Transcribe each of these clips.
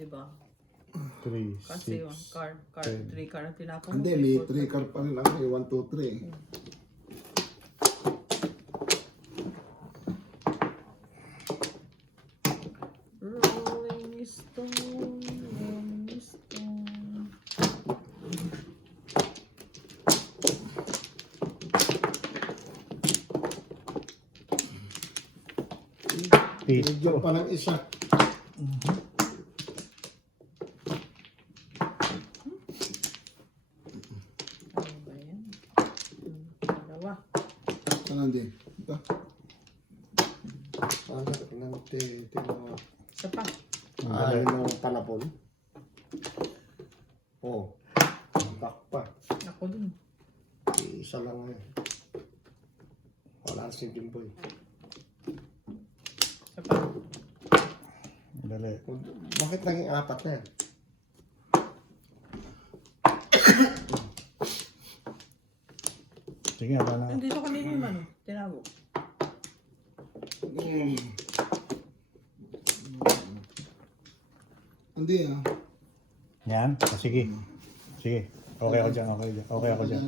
di ba? 3, Kasi yung 6. card, 3 card ang tinapon mo. Hindi, may 3 card pa rin ako. 1, 2, 3. Rolling Stone, Rolling Stone. Binigyan pa ng isa. Ano ba yan? Dalawa. Saan din? Ito. Ano, tingnan. Isa pa. Yun ang panapon. Oh, back pa. Ako din. Isa lang eh. Wala si Jimboy. Isa pa. Dali. Bakit naging 4 na yan? Sige, wala na. Hindi sa kanina yung ano. Tinago. Hindi ah. Yan. Sige. Sige. Okay ako dyan. Okay ako dyan.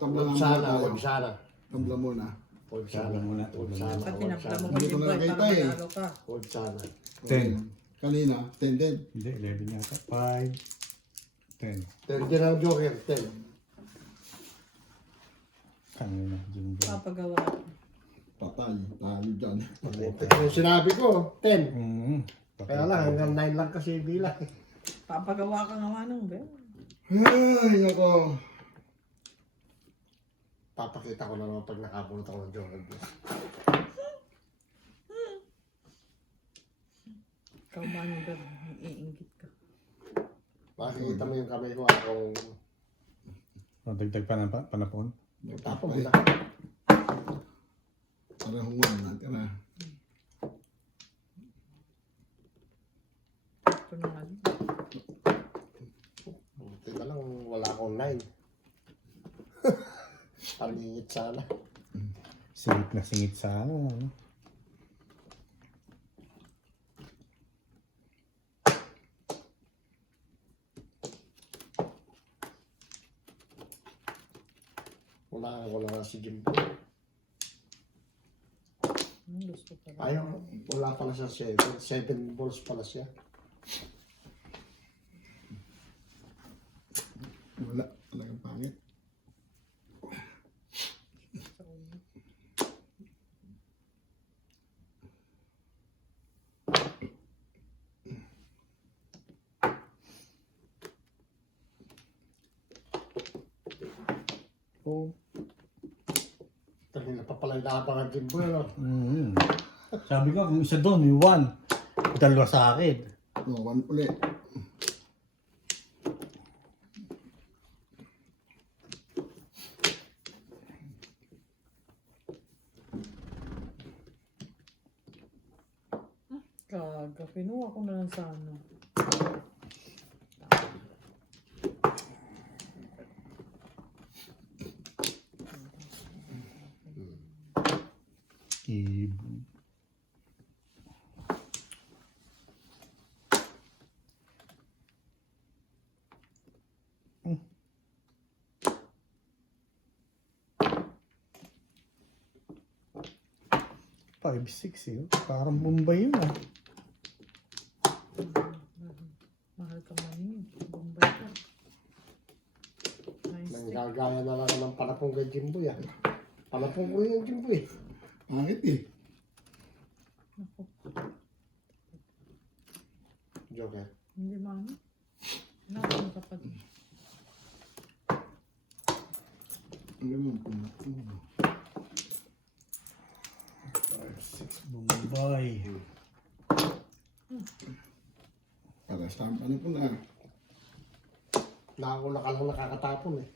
Tabla lang muna Sana, tayo. huwag sana. Tabla muna. Huwag Tabla sana. muna, Huwag tabla sana. Pag Huwag tinapla mo sana. ko Hindi ko yung boy, nakita parang eh. manalo ka. Huwag sana. 10. Kanina, 10 din. Hindi, 11 yata. 5. 10. 10 din ang joker. 10. Kanina, Jimbo. Papagawa. Patay. Talo dyan. Yung sinabi ko, 10. Kaya lang, hanggang 9 lang kasi bilang. Papagawa ka nga nung ba? Ay, nako. Papakita ko na naman pag nakabulot ako ng joker. Ikaw ba nung ba? Iingit ka. Makikita mo yung kamay ko akong Dagdag pa ng panapon. tapon Patay. nila. Para hungan na. Tara. Ito na nga. Buti na lang wala akong 9. Palingit sana. Singit na singit sa ano. Wala na si Jimbo. Anong gusto ka? Ayaw, wala pala siya 7 balls pala siya. Wala. Talagang pangit. Oo. Kanina pa pala inaabangan Jimbo. No? Sabi ko, kung isa doon, yung 1. Dalawa sa akin. No, 1 ulit. Kaga, pinuha ko na lang sa ano. Ibon. Five, 6 yun. Parang Bombay yun ah. Mahal ka maningin. Bombay ka. Nice. Nanggagaya na lang ng panapong kay Jimbo yan. Panapong ko yung Jimbo eh. Pangit eh. Joker. Hindi man. Nakakang kapag. Ano mo? 6 Bombay. Para stamp ano po na. Nakauna ka lang nakakatapon eh.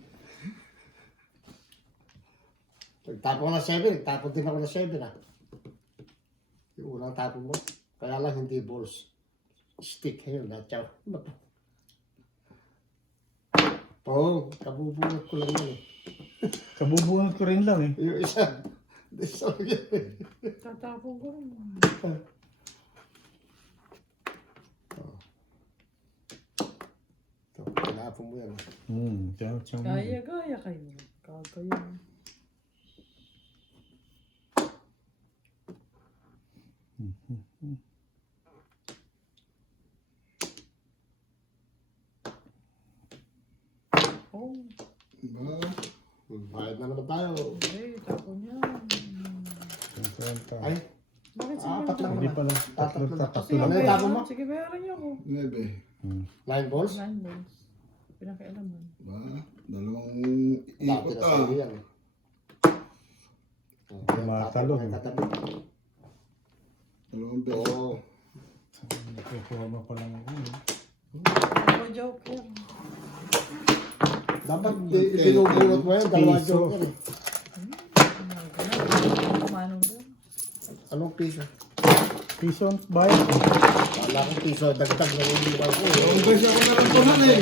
Nagtapon ko na 7, tapon din ako na 7 ah. Yung unang tapon mo. Kaya lang hindi balls. Stick yun, natsaw. Oo, kabubunot ko lang yun eh. Kabubunod ko rin lang eh. Yung isa, isa lang yun eh. Tatapon ko rin. Tapon mo yan. Tiyan mo. Gaya kayo. Kagaya. Oh, Ba? Bayad na naman tayo. okay. Tapon yan. 50. Ay, Bakit apat lang Hindi naman. pala. Tatlo Sige, Ano yung bayaran. tapon mo? Sige, bayaran niyo ako. 9. 9 balls? 9 balls. Pinakialaman. Ba? Dalawang Dati ikot na sa yan. Tumatalon. Dalawang beses. Oo. Nagpuporma pa lang ako. Ako, joker. Dapat binubunot mo yan, dalawa Piso. joker eh. Manong doon. Anong piso? Piso ang bayad. Wala akong piso, dagdag na yung lugar ko eh. Dalawang beses ako nalampunan eh.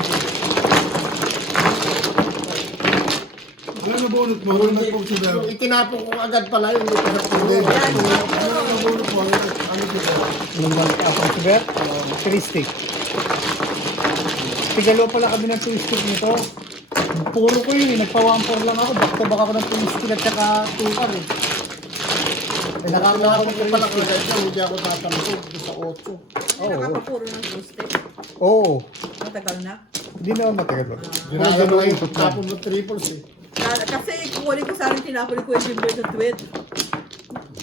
Ano nabunot mo? Ano nagpagsidaw? Yung itinapon ko agad pala yung hindi ko napundi. Ano nabunot mo? Ano sila? Nung nagkakapang sugar, twistic. Tigalo pala kami ng twistic nito. Puro ko yun eh. Nagpa-1-4 lang ako. Back-to-back ako ng twistic at saka 2-car eh. Eh, nakakuha ako Nakakuha ng ko pala twistic. agad yan, hindi ako tatanggol sa 8. Oo. Nakapapuro ng two-step. Oo. Matagal na. Hindi naman matagal ba? Ginaya mo lang yung tapon mo triples eh. Kasi kukunin ko sana tinapon ko yung Jimber sa tweet.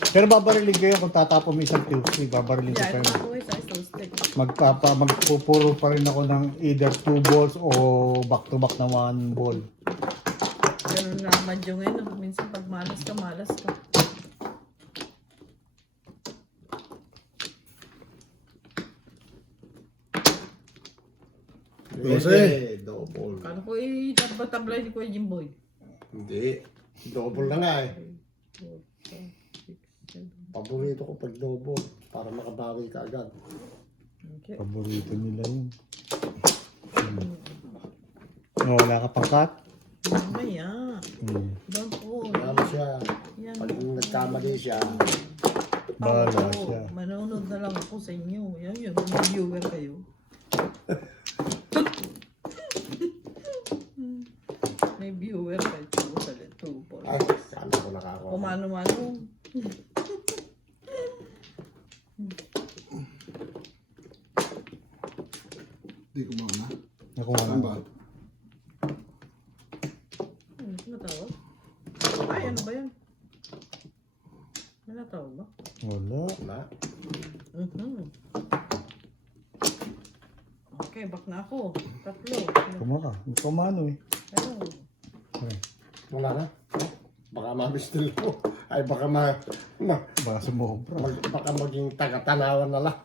Pero babarilig kayo kung tatapon mo isang twistic. Babarilig ko Yeah, kayo. ito ako sa two-step. Magpupuro pa rin ako ng either 2 balls o back-to-back na 1 ball. Ganun naman yung ngayon. Minsan pag malas ka, malas ka. Double. Kano ko tabla-tabla ni Kuya Jimboy. Hindi. Double na nga eh. 4, 5, 6, 7. Paborito ko pag double para makabawi ka agad. Okay. Paborito nila yun. Oh, wala ka pang cut? Mamaya. Don't hold. Ano siya, Yan. pag nagkamali siya, Bahala Ako, siya. manonood na lang ako sa inyo. Yan yun, may viewer kayo. May viewer kayo sa YouTube. ay, sana ko nakakuha. Kumano-mano. Hindi ko mauna. Nakuha Saan na. ba? Natawag? Ay, ano ba yan? May natawag ba? Wala. Na? Okay, back na ako. Tatlo. Kumaka. Kumano eh. Ano? Ay, Wala na? Baka ma-mistil ko. Ay, baka baka sumobra. baka maging taga-tanawan na lang.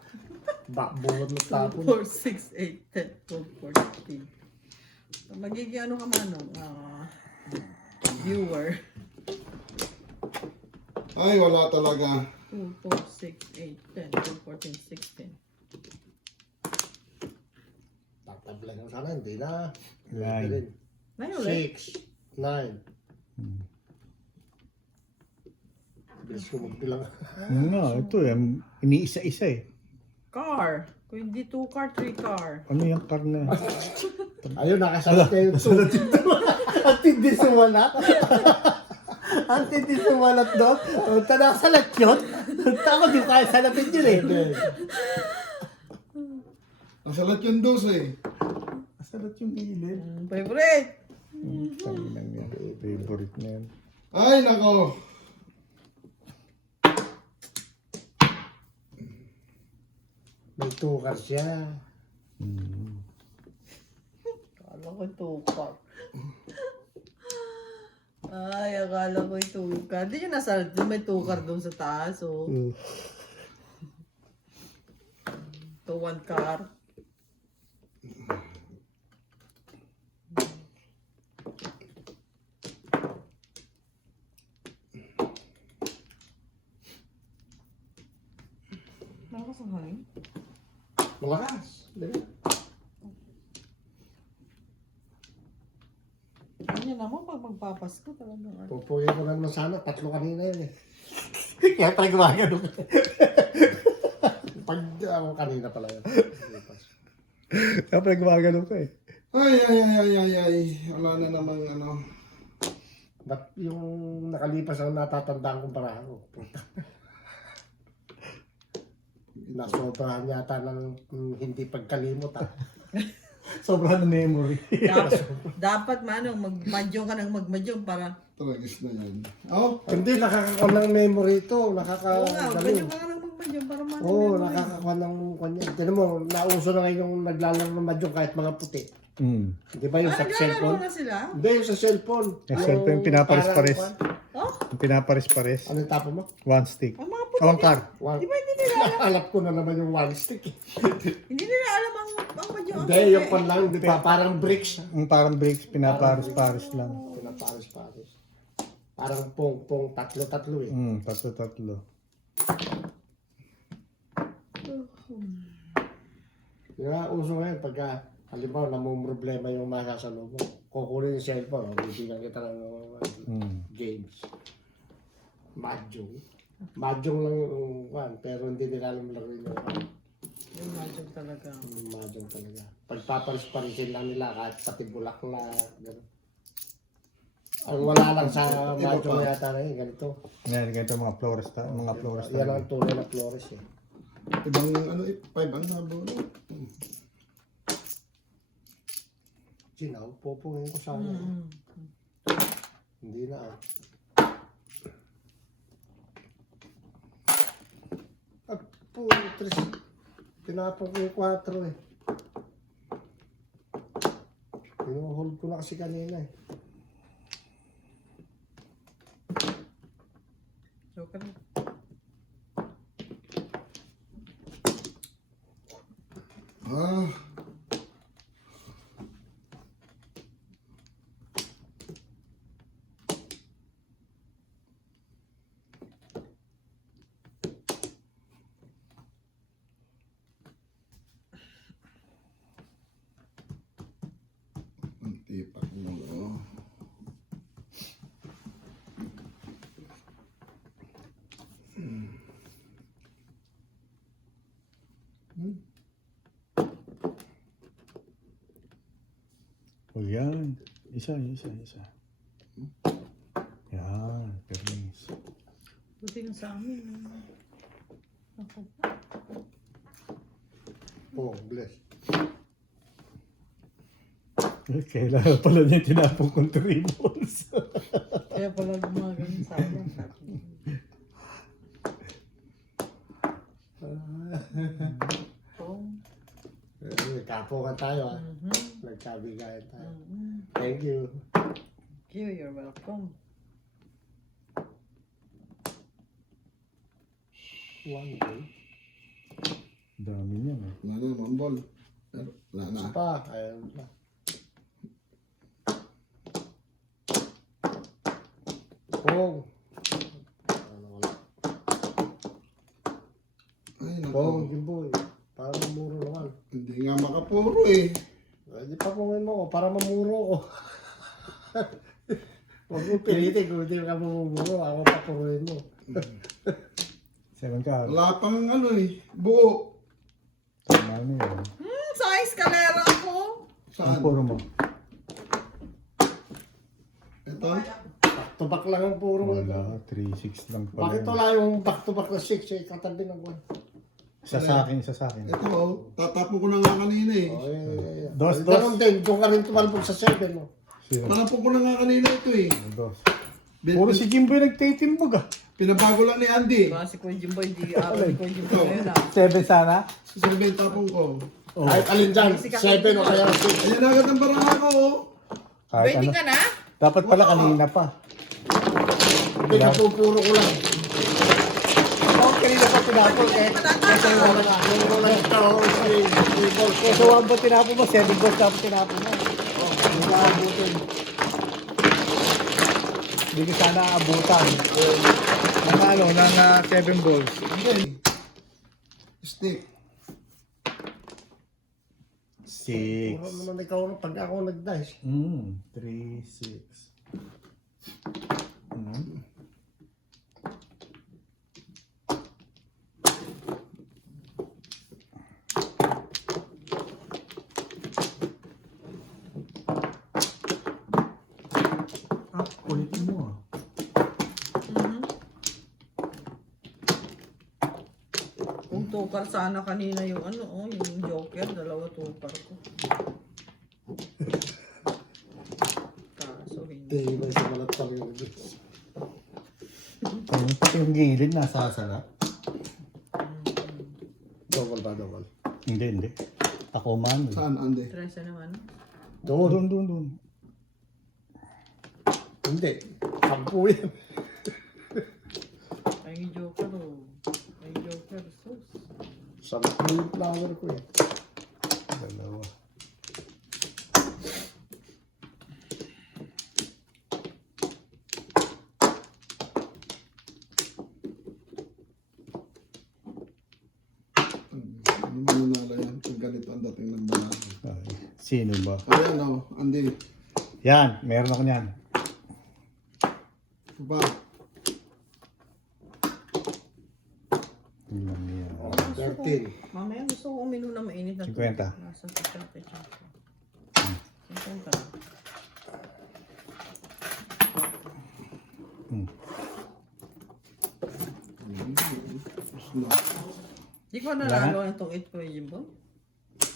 Bakbuod mo 2, tapon. 4, 6, 8, 10, 12, 14. Magiging ano ka man, viewer. Ay, wala talaga. 2, 4, 6, 8, 10, 12, 14, 16. Tatablan ko sana, hindi na. Nine. Ngayon ulit. 6, 9. Bilis ko magbilang. Ano, ito eh. Iniisa-isa eh. Car. Kung hindi 2 car, 3 car. Ano yung car na? Ayun, nakasalat kayo ito. Ang tindi sumalat. Ang tindi sumalat doon. Nakasalat yun. Tama, di kaya salatin yun eh. Nasalat yung dos eh. Salat yung ilid. Favorite. Tanginang yan. Favorite na yan. Ay, nako. May tukar siya. Akala ko 2 car. Ay, akala ko 2 car. Di yun nasa, may 2 car doon sa taas, oh. To 1 car. Malakas ang hangin. Malakas. Di ba? Ganyan naman pag magpapasko talagang ano. Pupuyin ko lang naman sana. 3 kanina yun eh. Kaya tayo gumagano. Pag ako kanina pala yun. Kaya pala gumagano ka eh. Ay. Wala na namang ano. Ba't yung nakalipas ang natatandaan kong parang puta. Nasobrahan yata ng hindi pagkalimot ah. Sobrang memory. Dapat magmadyong ka ng magmadyong para... Tragis na yan. Oh, Hindi, nakakakuha ng memory ito. Oo nga, madyong ka ng magmadyong para manong Oo, memory. nakakakuha ng kanya. Tignan mo, nauso na ngayon yung naglalaro ng madyong kahit mga puti. Mm. Di ba yung sa Naglalaro cellphone? na sila? Hindi, yung sa cellphone. Yung cellphone, pinapares-pares. Oh? Yung pinapares-pares. Ano yung tapo mo? One stick. Ang mga puti. Awang car. One. Di ba hindi nila Alam ko na naman yung one stick. Hindi nila alam ang madyong. Hindi, yung pan lang, di ba? Parang bricks. Yung parang breaks, pinapares-pares lang. Pinapares-pares. Parang pong, tatlo-tatlo eh. Tatlo-tatlo. Kaya uso ngayon, pagka halimbawa namumroblema yung masasalubong, kukunin yung cellphone, bibilang kita ng games. Mahjong. Mahjong lang yung one, pero hindi nila alam laro yung one. Yung madyong talaga. Mahjong talaga. Pagpaparis-parisin lang nila kahit pati bulaklak. Gano'n. Ang wala lang sa mahjong yata na yun, ganito. Ngayon, ganito mga flores. Mga flores. Yan ang tunay na flores eh. ibang ano, 5 ang nabolo. Sinaw, popongin ko sana. Hindi na ah. At putres, tinapon ko yung 4 eh. Pinuhold ko na kasi kanina eh. So, ka rin. Ah, ang tipak mo. Oh. O yan. Isa. Yan. Permis. Buti nga sa amin. Ako. Oh, bless. Kailangan pala niya tinapong kong 3 balls. Kaya pala gumagano sa amin. Oh. Nagkapukan tayo ah. Nagkabigayan tayo. Thank you. You're welcome. One day. Dami niyan eh. Wala na, mambol. Pero, wala na. Pa, ayun na. Pong. Ano wala? Ay, Pong, nako. Jimboy. Para mamuro naman. Hindi nga makapuro eh. Hindi pa pongin mo ko, para mamuro ko. Huwag mo pilitin kung hindi ka mamuro, ako papuruin mo. 7 ka. Wala pang ano eh. Buo. Tama na yun. Sa eskalera ako. Ang Saan? puro mo. Ito? Back to back lang ang puro mo. Wala. 3-6 lang pala. Bakit wala yung back to back na 6 eh, katabi ng buwan? Isa sa akin. Ito oh. Tatapon ko na nga kanina eh. Oh, yeah. Dos. Ganun din, doon ka rin tumalbog sa 7 mo. Sino? Tatapon ko na nga kanina ito eh. Dos. Puro si Jimboy nagtitimbog ah. Pinabago lang ni Andy. Baka si Kuya Jimboy, hindi araw ni Kuya Jimboy ngayon ah. 7 sana? Sasabihin tapong ko. Oh. Kahit alin dyan, 7 o kaya 6. Ayan agad ang barang ako oh. Kahit Ready ano. ka na? Dapat pala kanina pa. Pinapupuro ko lang. Oh, kanina pa tinapon eh. Patata. Yung wala ito, si Paul. Kaya sa 1 ball tinapon mo, 7 balls tapos tinapon mo. Hindi ka abutin. Hindi ko sana aabutan. Ng ano, ng 7 balls. Okay. Stick. 6. Puro naman ikaw pag ako nag-dice. 3, 6. tukar sana kanina yung ano, oh, yung joker, dalawa tukar ko. Kaso hindi. Tingin sa balat pa rin. Pati yung gilid nasasarap. Double ba, double? Hindi. Ako man. Saan, Andy? Tres naman. Doon. Doon. Hindi. Sampu yan. Ay, joker, oh. Ay, joker, sus. Sampu yung flower ko eh. Dalawa. Ano mananalo yan? Kung ganito ang dating ng balat. Ay, sino ba? Ayan o, Andy. Yan, meron ako niyan. Pa. Yun lang yan. 13. Mamaya gusto ko uminom na mainit na 50. Nasa 50. 50. Di ko nanalo na itong 8 ko yung boy.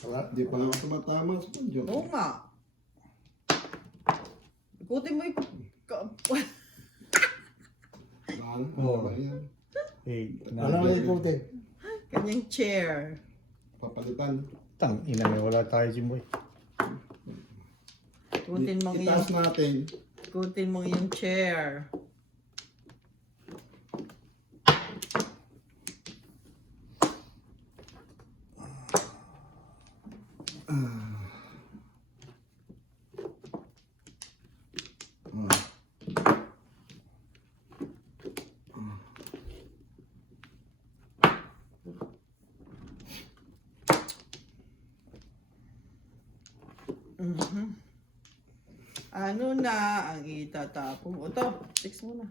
Wala. Di pa ako tumatama sa panjo. Oo nga. Ikutin mo yung... Mahal. Oo. Ano yan? Eh, Ano na ikutin? Kanyang chair. Papalitan. tang ina may wala tayo Jimboy. Ikutin mo Itaas yung... natin. Ikutin mo yung chair. Ano na ang itatapon? O to, 6 muna.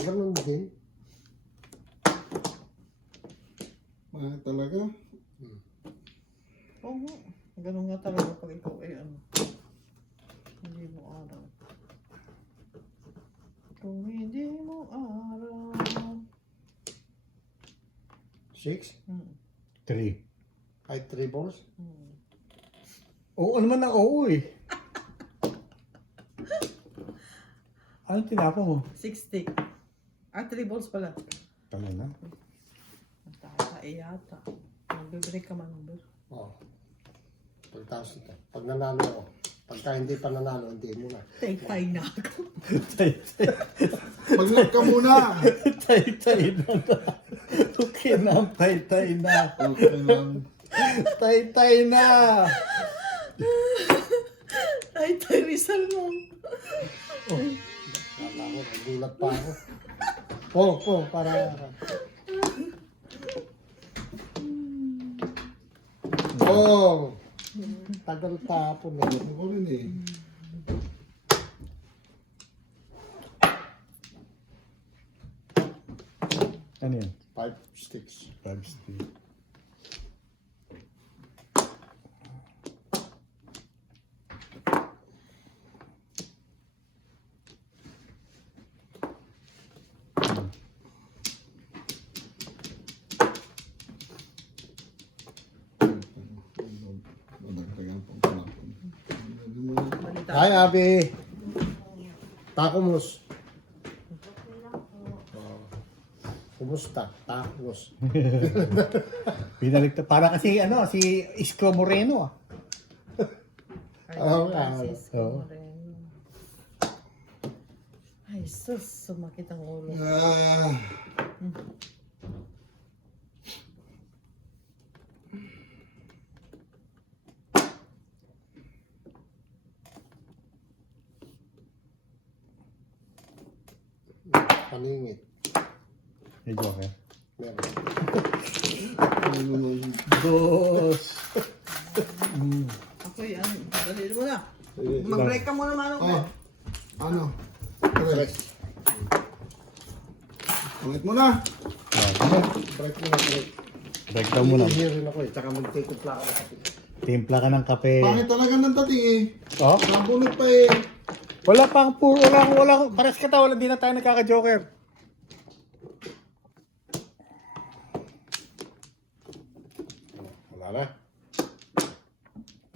Ganun din. Mahal talaga. Oo nga. Ganun nga talaga pag ikaw ay ano. Hindi mo araw. Kung hindi mo araw. 6. 3. Ay, 3 balls. Oo naman na oo eh. Ano tinapa mo? 6 stick. Ah, 3 balls pala. Tama na. Tayo yata. Magbe-break ka man. Oo. Pagtaas ito. Pag nanalo ako. Pagka hindi pa nanalo, hindi mo na. Tay na ako. Mag-lock ka muna. Tay na. Okay na, tay na. Okay lang. Tay na. Tay Rizal mo. Kala ko, nagulat pa ako. Po, para... Oh! Tagal tapon eh. Ako rin eh. Ano yan? 5 sticks. 5 stick. Madagdagan pang panapon. Balita. Hi, Abby! Takumos. Oh. Kumusta? Takumos. Pinaligtad. Para kasi ano, si Isko Moreno ah. Oo, Francisco oo. Moreno. Ay, sus. Sumakit ang ulo. Ah. Paningit. May joker. Meron. Ano naman. Dos. Ako yan. Dali mo na. Sige. Mag-break ka muna, Manong. Oh. Ano? Correct. Pangit mo na. Ah. Break mo na, break. Break daw muna. Hindi rin ako eh. Tsaka magtitimpla ako ng kape. Timpla ka ng kape. Pangit talaga ng dating eh. Oh? Nabunot pa eh. Wala pang puro. Wala. Pares ka tayo. Hindi na tayo nagkaka-joker. Wala na.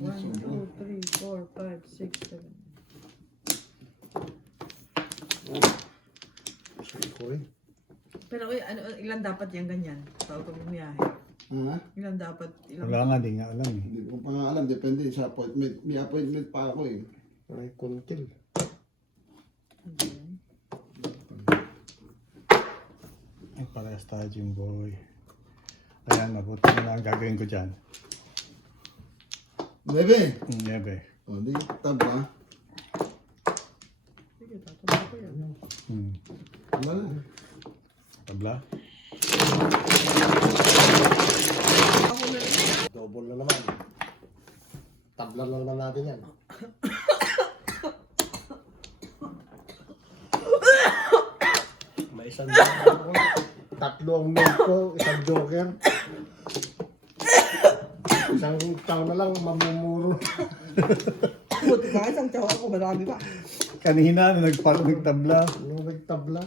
1, 2, 3, 4, 5, 6, 7. Sige ko eh. Pero ilan dapat yung ganyan? Bago ka bumiyahe. Ha? Ilan dapat? Ilan? Wala nga. Di nga alam eh. Hindi ko pa nga alam. Depende sa appointment. May appointment pa ako eh. Ay, kuntil. Ay, parehas tayo, Jimboy. Ayan, mabuti na lang ang gagawin ko dyan. Bebe. Nebe. O, di tabla. Sige, tatapos ko yan. Wala na. Tabla. Double na naman. Tabla na naman natin yan. May isang tatlo ang milk ko, isang joker. Isang taon na lang mamumuro. Buti ba? Isang tsawa ko, marami pa. Kanina, nagtabla. Nung nagtabla,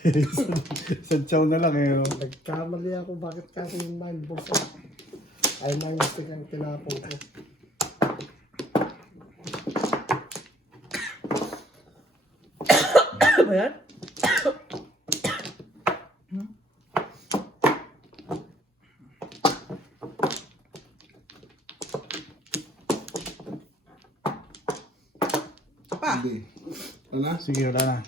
Isang chow na lang eh. Oh. nagkamali ako bakit kasi yung 9 balls ay 9 stick ang tinapon ko. Ano ba yan? Pa! Hindi. Ano na? Sige, wala na.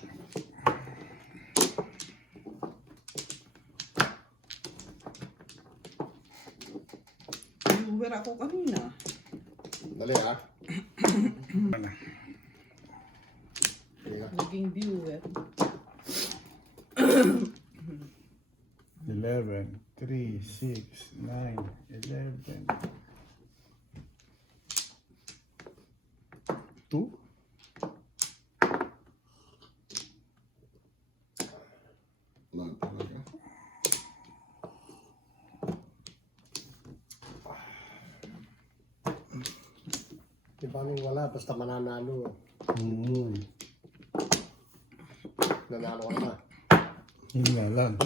Uber ako kanina. Dali ha. Wala na. Naging viewer. 11, 3, 6, 9, 11. 2? Wala talaga. Di ba nang wala, basta mananalo. Nanalo ka na. Yun nga lang.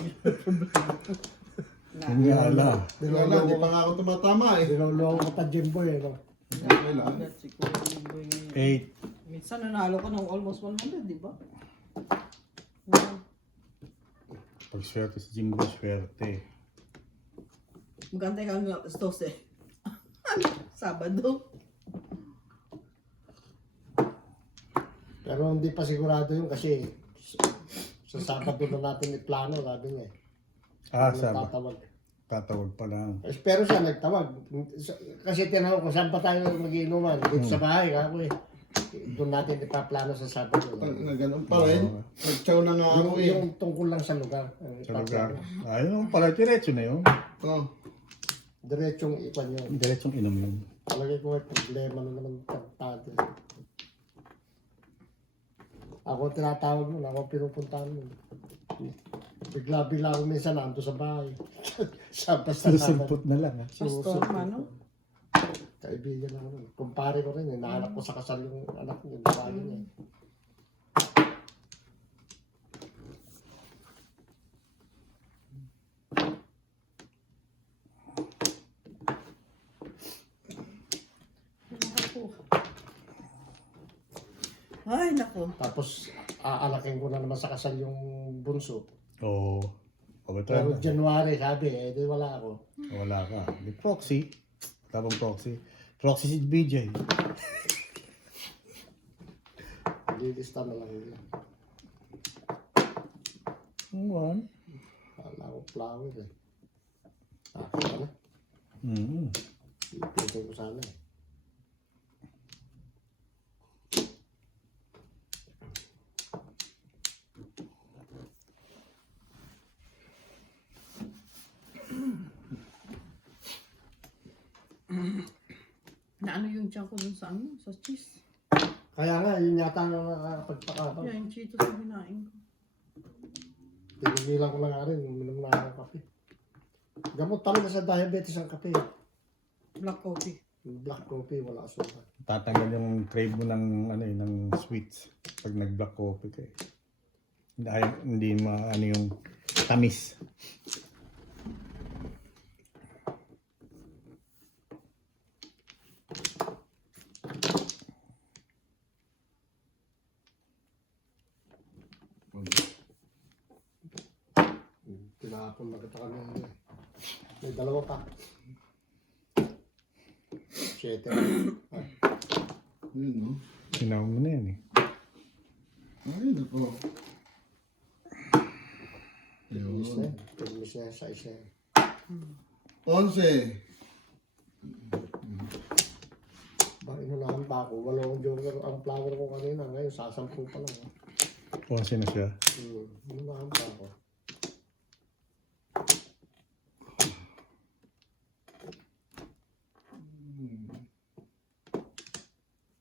Yun nga lang. Wala, di pa nga ako tumatama eh. Niloloko ka pa Jimboy eh. No? Okay lang. Agad si Kuya Jimboy ngayon. 8. Minsan nanalo ka ng almost 100, di ba? Pag swerte si Jimbo, swerte. Maganda ka ng alas 12. Sabado. Pero hindi pa sigurado yun kasi sa Sabado na natin iplano, sabi niya eh. Sabi. Tatawag. Tatawag pa lang. Pero siya nagtawag. Kasi tinawag ko, saan pa tayo mag-iinuman? Dito sa bahay, ako eh. Doon natin ipaplano sa Sabado. Na ganun pa rin. Nag-chow na nga ako eh. Yung tungkol lang sa lugar. Sa lugar. Ayun, pala, diretso na yun. Oh. Diretsong ipan yun. Diretsong inom yun. Palagay ko may problema na naman tagpate. Ako tinatawag nun, ako pinupuntahan nun. Bigla-bigla ako minsan nando sa bahay. Basta Susulpot na lang ha. Pastor, mano? Kaibigan ako nun. Kumpare ko rin, nahanap ko sa kasal yung anak niya, babae niya. Ay, nako. Tapos aalakin ko na naman sa kasal yung bunso. Oo. Pero January sabi, eh di wala ako. Wala ka. Di proxy. Tabang proxy. Proxy si BJ. Lilista na lang yun. One. Wala ko flower eh. Akin ka na. Ipintay ko sana eh. Na ano yung tiyan ko dun sa ano? Sa cheese. Kaya nga, yun yata ang nakapagpakabang. Kaya yung Cheetos na binain ko. Tinigilan ko na nga rin, uminom na ako ng kape. Gamot talaga sa diabetes ang kape. Black coffee. Yung black coffee, wala asukal. Tatanggal yung crave mo ng ano eh, ng sweets pag nag-black coffee ka eh. Hindi ano yung tamis. Tinapon na kita kami. May dalawa pa. 7. Yun, no? Sinawin mo na yan eh. Ay, nako. Permis na Yun. yan. Permis na yan sa isa. 11. Bakit inunahan pa ako? 8 joker ang flower ko kanina. Ngayon, sasampu pa lang. 11 na siya. Inunahan pa ako.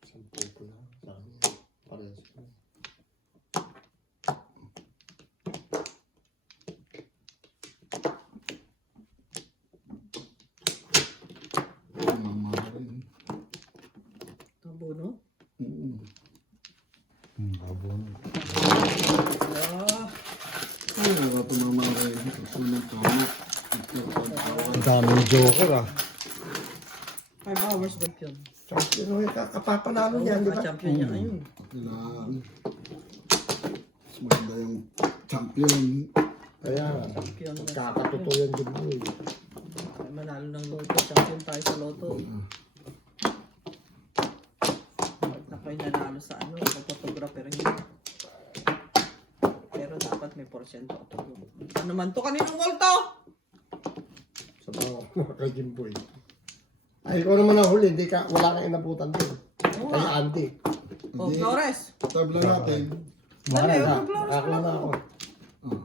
Sampu pa lang. Sabi, parehas ko. Mama rin. Tabo, no? Abon. Ah, Ay, nakatumama rin. Unang tama. Ang daming joker ah. 5 hours ba yun? Champion yung kapapanalo niyan, di ba? Champion niya ngayon. Kailangan. Mas maganda yung champion. Kaya, Champion na. kakatuto yan din mo eh. Ay, manalo ng loto. Champion tayo sa loto. Bakit na kayo nanalo sa ano? Photographer niya. Pero dapat may porsyento ako. Ano naman to? Kaninong volto? Sa mga kay Jimboy. Ay, ikaw naman ang huli, hindi ka, wala kang inabutan din. Oo Kay nga. Andy. Oh, Flores. Tabla natin. Mahal Dali, na. oh, Flores Nakakuha na ako. Oh.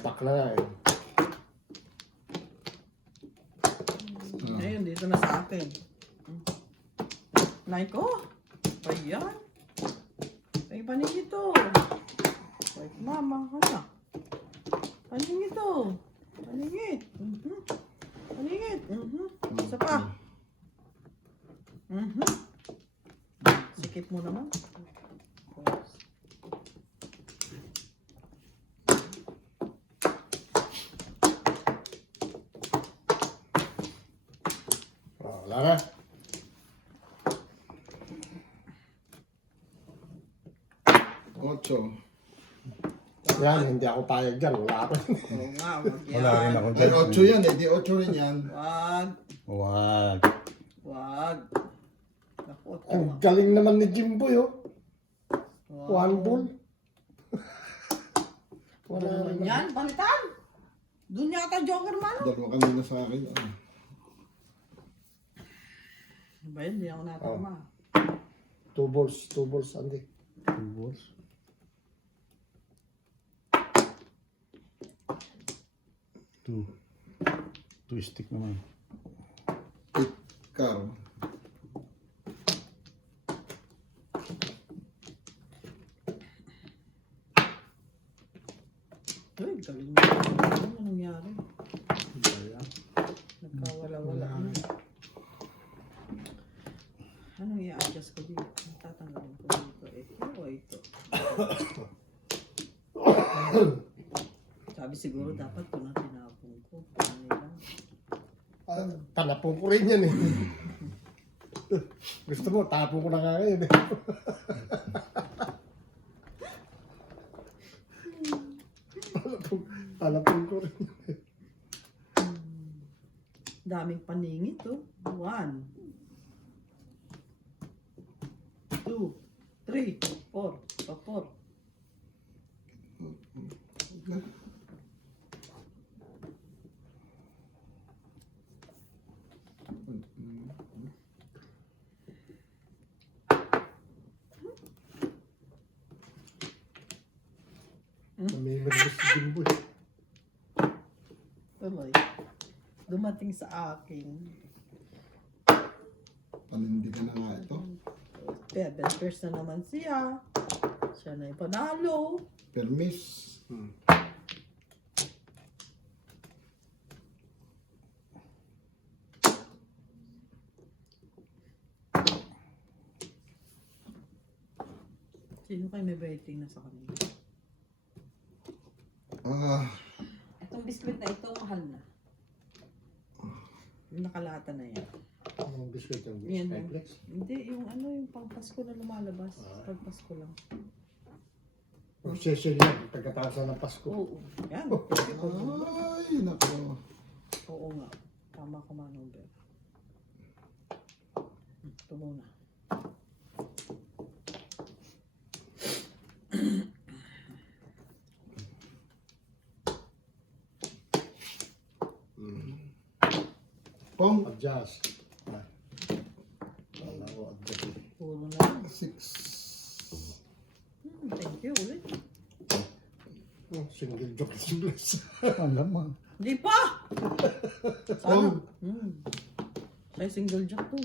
Bakla na eh. Ayun, dito na sa akin. Like, oh. Ayan. Ay, panig ito. Ay, mama, ano? Panig ito. Paningit. Paningit. Isa pa. Sikip mo naman. Oh, wala na. Ocho. Yan, hindi ako payag dyan. Wala ako. Oo nga, wag yan. Wala rin ako Ay, dyan. ocho yan eh. Di ocho rin yan. Wag. Wag. Wag. Naku, Ang galing naman ni Jimboy, oh. wow. One ball. Wala Wala naman rin. yan, palitan. Doon yata Joker man. Dalawa kanina sa akin. Ah. Ba yun, hindi ako natama. 2 balls, Andy. 2 balls. Two stick naman. Ikaw. Uy, galing mo. Ano nangyari? Nagkawala-wala na. Anong i-adjust ko dito? Tatanggalin ko dito. Ito o ito? Sabi siguro dapat ko na tinapon ko. Ano lang. Tanapong ko rin yan eh. Gusto mo, tapong ko na nga ngayon eh. Tanapong ko rin. Daming paningit oh. 1, 2, 3, 4. Pa 4. Namimilis si Jimboy. Tuloy. Dumating sa akin. Panindigan na nga ito. Pebbles na naman siya. Siya na yung panalo. Permis. Sino kayo may rating na sa kanila? Ah, Itong biskuit na ito, mahal na. Yung nakalata na yan. Anong biscuit yung Yan. Skyflex? Hindi, yung ano, yung pang Pasko na lumalabas. Pag Pasko lang. O session yan, pagkatapos na ng Pasko. Oo. Yan. ay, nako. Oo nga. Tama ka, Manobel. Ito muna. Pong, Adjust. Ah. Wala ko adjust. Puro na lang. 6. Thank you ulit. Oh, single joke si Bless. Alam mo. Hindi pa! Sana. Pong, Ay, single jack to.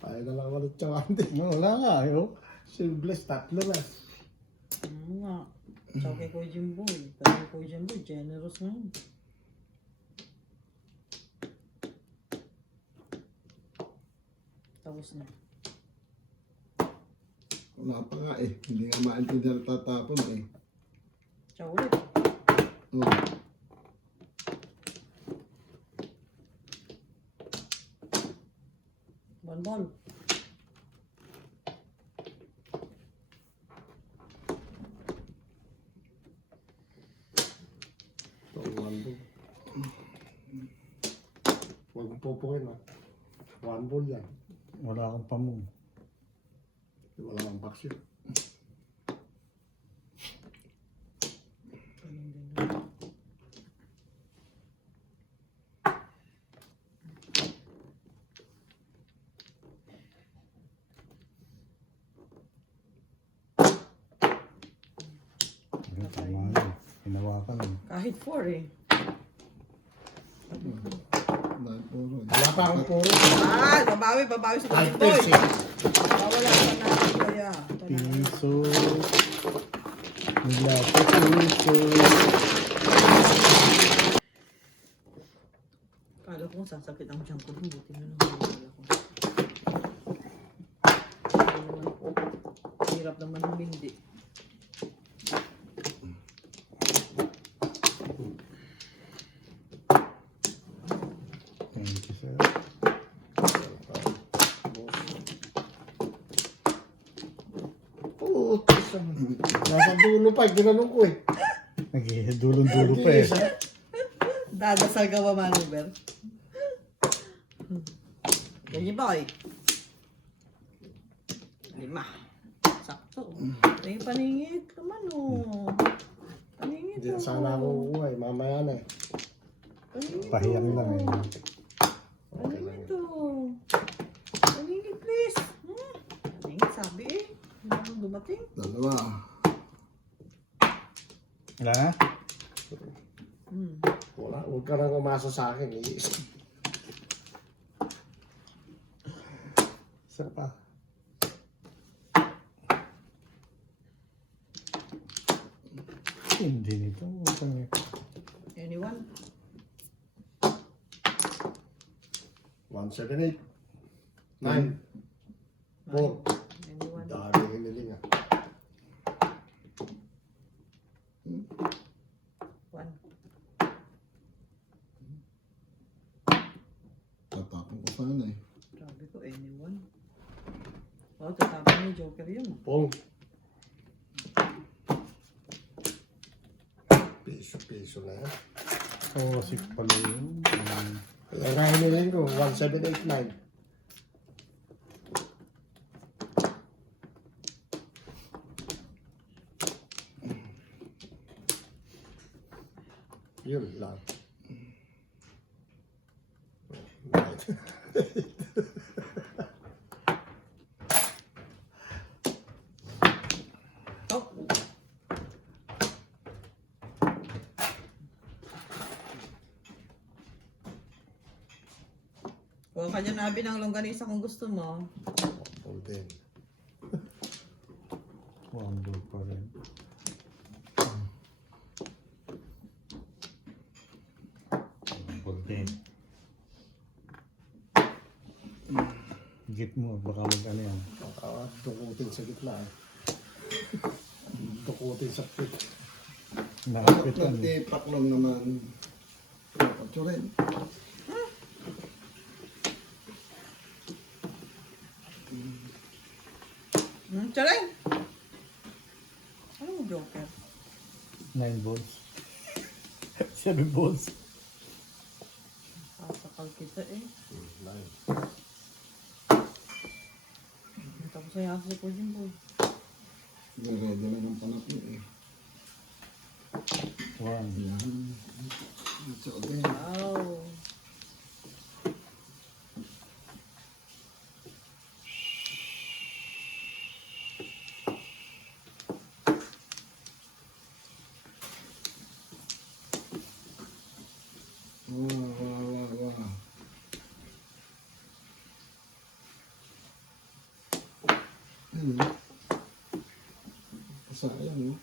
Tayo na lang ulit siya Andy. Wala nga, yo. Si Bless, tatlo na. Oo nga. Tsaka kay Kuya Jimboy. Pero kay Kuya Jimboy, generous na yun. Tapos na. wala pa nga eh. Hindi nga maintindihan na tatapon eh. Tsaka ulit. Oh. One ball. So, one ball. Huwag mong pupukin ah. One ball yan. Wala akong pamong. Wala kang vaccine. Ganun din. Ayun, tama yun. Hinawakan yun. Kahit 4 eh. Dahil puro. Wala pa akong puro. Ah, babawi sa Ay, Kuya Boy. peso. Wala pa natin kaya. Piso. Mula sa piso. Kala ko sasakit ang tiyan ko. Buti na lang wala ko. Hirap naman humindi. Thank you, sir. Oo, nasa dulo pa, ginanong ko eh. Nagdulong-dulo pa eh. Nag-iisa. Dadasal ka ba, Manuber? Ganyan ba eh? 5. Sakto. Ito yung paningit naman oh. Paningit Hindi na sana ako kukuha eh, mamaya na eh. Paningit Pahiyang lang eh. Okay lang Paningit yun. oh. Paningit please. Paningit sabi eh. Hindi naman dumating. Dalawa. Wala na? Wala, huwag ka nang umasa sa akin eh. Isa pa. Hindi nito. Anyone? 178. 9. 4. Anyone? Dami hiniling ah. 1. Tatapon ko sana eh. Sabi ko anyone. Oh, tatapon ni Joker yun. Pong. Piso na yan. Oo, sik pala yun. Kaya nga hiniling ko, 1789. Yun lang. Oh. Huwag ka dyan, Abi, ng longganisa kung gusto mo. Konti. Wonder pa rin. Wonder. Git mo, baka mag ano yan. Dukutin sa gitna eh. Dukutin sa pit. Nakapitan. Nagtipaklong naman. Patsurin. Charay! Ano mo, Joker? 9 balls. 7 balls. Sasakal kita eh. Nice. Tapos ay ako si Kuya Boy. Ready na ng panapin eh. 1. Yan. Ito din. Wow. Wow. Ano? Sayang, no?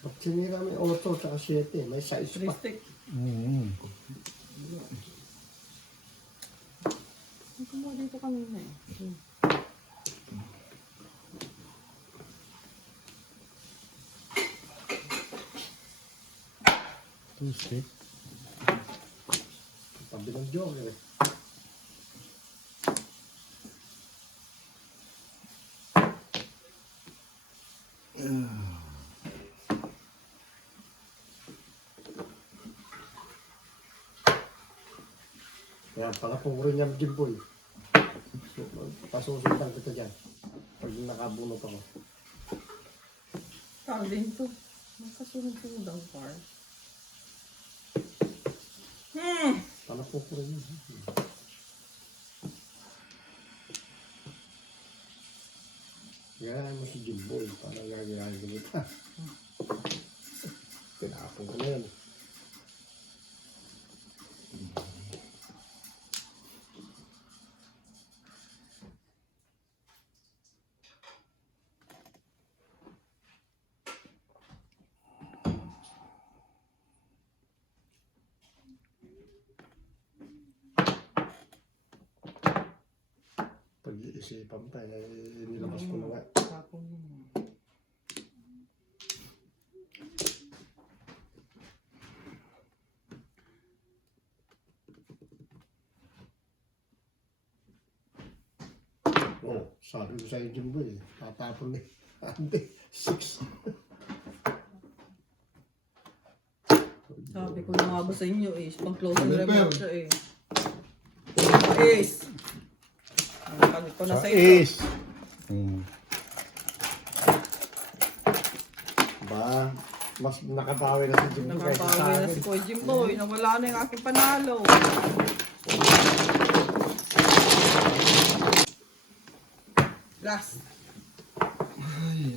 Pag sinira may 8 at 7, may size pa. Tristic. Mm. Ang kumuha dito kanina eh. Two stick. Tabi ng joker eh. Kaya pala puro niya Jimboy. So, pasusundan kita dyan. Pag nakabunot ako. Tawag din to. Makasunod-sunod ang car. Pala puro niya. Kaya mo si Jimboy. Parang gagawin kita. Tinapon ko na yan. Pag-iisipan pa eh, nilabas ko na nga. Tapon yun. Oh, sabi ko sa'yo Jimboy eh. Tatapon eh. Ante, 6. Sabi ko na nga ba sa inyo eh. Pang-closing Ano, remark Per? siya eh. Ace! Ang palit ko na Sa sa ito. ace. Mm. Ba, mas nakabawi na si Jimboy kaysa sa Nakabawi na akin. si Kuya Jimboy. Nawala na yung aking panalo. Last. Ay.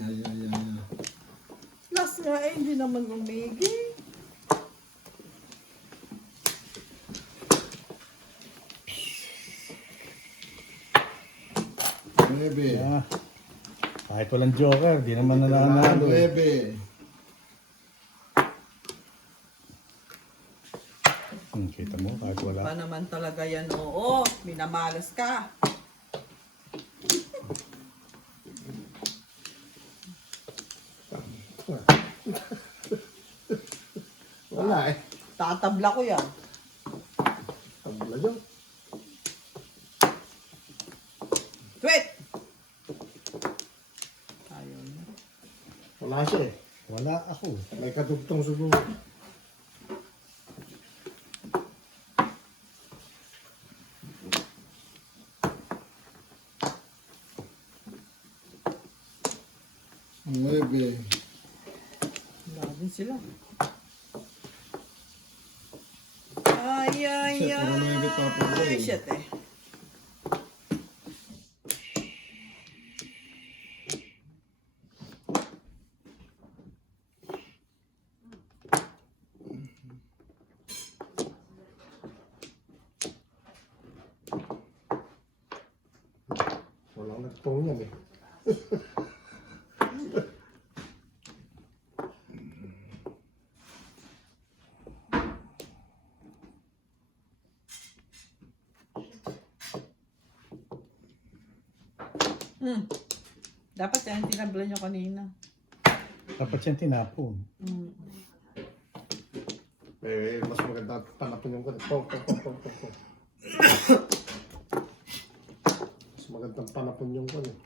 Last nga eh. Hindi naman umigil. Nuebe. Yeah. Kahit walang joker, di naman nananalo. Nuebe. Kita mo, kahit wala. Pa naman talaga yan. Oo. Minamalas ka. Wala eh. Tatabla ko yan. Tabla yun. Wait! Ayaw na. Wala siya eh. Wala ako. May kadugtong siguro. Nuebe. Wala din sila. Ay, ay, Shit, puro na yung tapon ko ay. eh. Shit eh. Walang nagtong yan eh. Dapat yan, tinabla nyo kanina. Dapat siyang tinapon. Mm. Mas maganda panapon yung ganito. Pong. Mas magandang panapon yung ganito.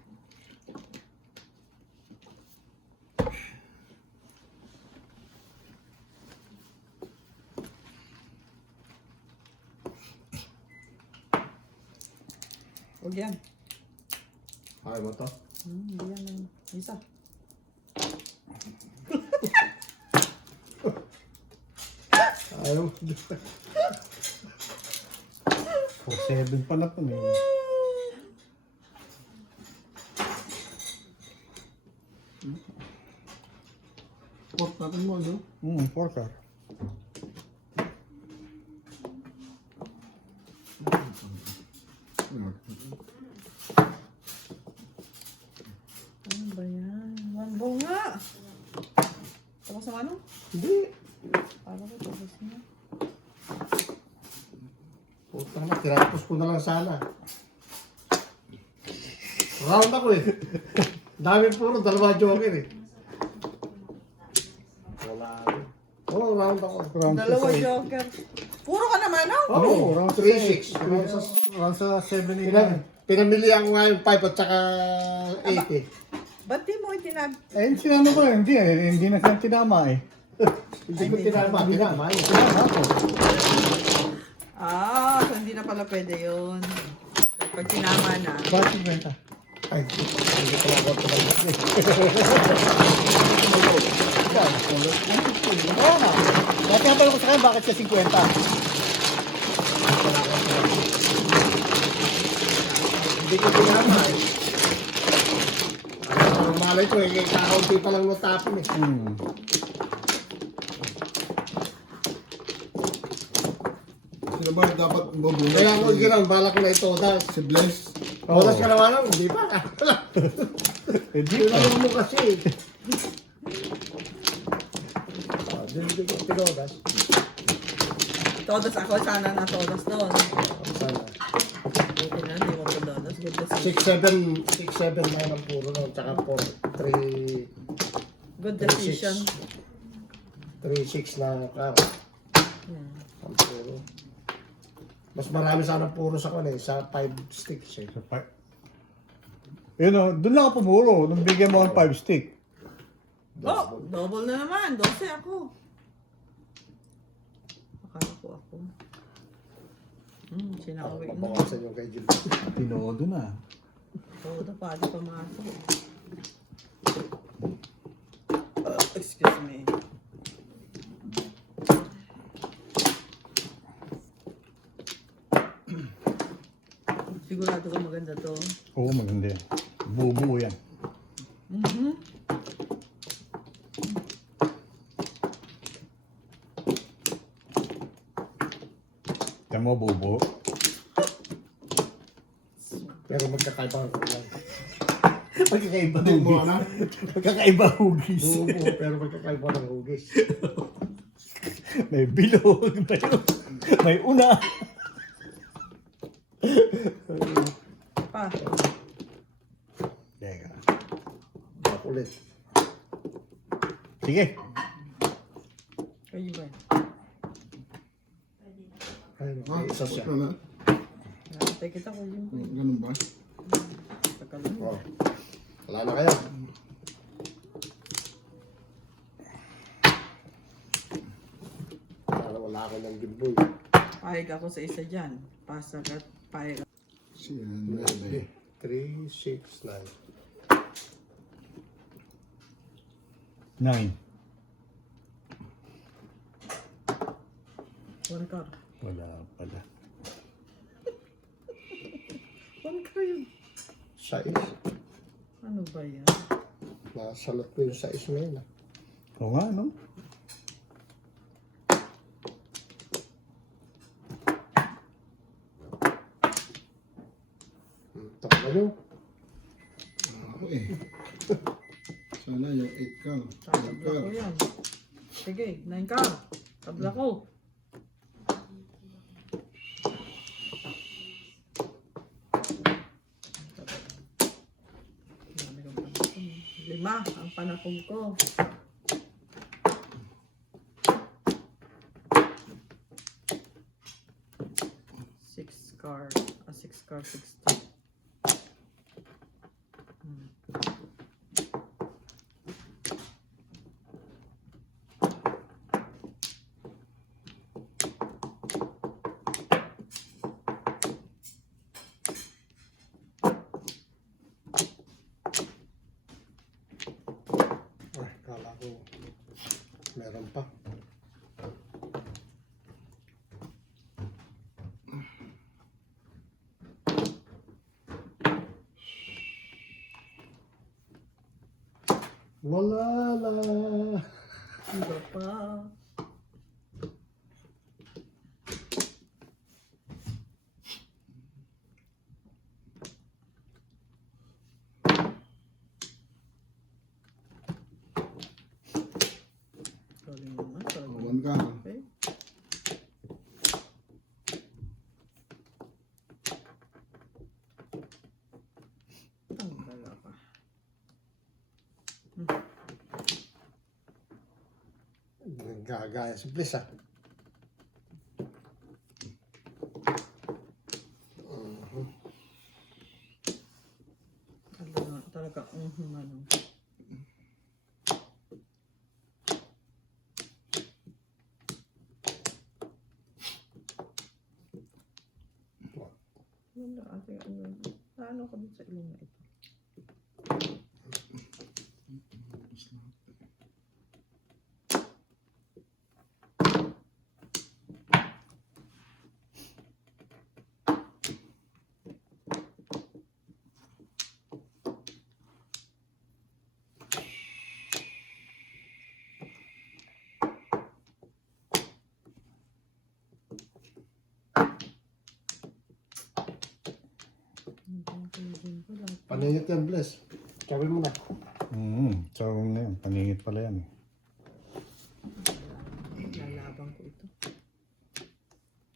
Huwag yan. Ayaw mo to? Hindi yan ang isa. Ayaw mo. 4-7 pala po eh. Pork natin mo, no? 4-car. Ano ba yan? One nga. Tapos ang ano? Hindi. Para ko tapos na. Puta na, tinapos ko na lang sana. Round ako eh. Dami puro, dalawa joker eh. Wala rin. Oo, round ako. Dalawa joker. Puro ka naman, no? Oo, round 3-6. Round sa 7-8. Pinamilihan ko nga yung 5 at saka 8 eh. Ba't di mo itinag? Eh, sinama ko yun. Hindi na siya tinama eh. Hindi ko tinama. Tinama ko. So hindi na pala pwede yun. Pag sinama na. Bakit benta? Ay, hindi ko lang ako tumalak eh. Oo nga. Dati nga pala ko sa kanya, bakit siya 50? Hindi ko tinama eh. Ang malay ko eh, kakaunti pa lang natapon eh. Sino ba dapat mabuhay? Kaya ako ginawa, bala ko na ito. Si Bless. Oras ka naman lang, hindi pa. Hindi pa. Tinanong mo kasi. Hindi ko tinodas. Todas ako, sana na todas doon. Sana. Buti na, hindi mo ko todas. Good decision. 6-7 na ng puro nun. Tsaka 4-3. Good decision. 3-6 na karo. Hmm. Ang puro. Mas marami sana puro sa kanya sa 5 sticks eh. Yun o, doon lang ako pumuro. Nung bigyan mo ng 5 stick. Oh, double na naman. 12 ako. Akala ko ako. Sinakawi na. Mabawasan yung kay Jill. Tinodo na. Todo pa, di pumasok. Excuse me. Sigurado ka maganda to. Oo, maganda yan. Bubuo yan. Mhm. Yan mo, bubuo. Pero magkakaiba ang kulang. Magkakaiba Hindi mo, ano? Magkakaiba hugis. Buo pero magkakaiba ng hugis. May bilog, may una. Pa. Teka. Makulit. Sige. Kayo ba? Ay, Ah, isa siya. pork na. Nakatay kita ko yun. Ganun ba? Tagalog. Oh. Wala na kaya. Wala ako ng gimboy. Pahig ako sa isa dyan. Pasag at pahig. Siya, nalay. 3, 6, 9. 9. One car. Wala pala. One car yun. 6. Ano ba yan? Nasalot ko yung 6 ngayon. Oo nga, no? Tama nyo. Ako eh. Sana yung 8 ka. Tabla ko yan. Sige, 9 car. Tabla ko. Lima ang panakong ko. car. 6 car, 60. Ay, kala ko meron pa. Wala na. Iba pa. Galing naman. Talagang Awan ka. okay. Tanggal ka. Gagaya si Bliss ah. Talaga, ano. Wala, ating ano. Ano ka dun sa ilong na ito? Paningit yan, Bliss. Sabi mo na. So na yan. Paningit pala yan. Lalabang ko ito.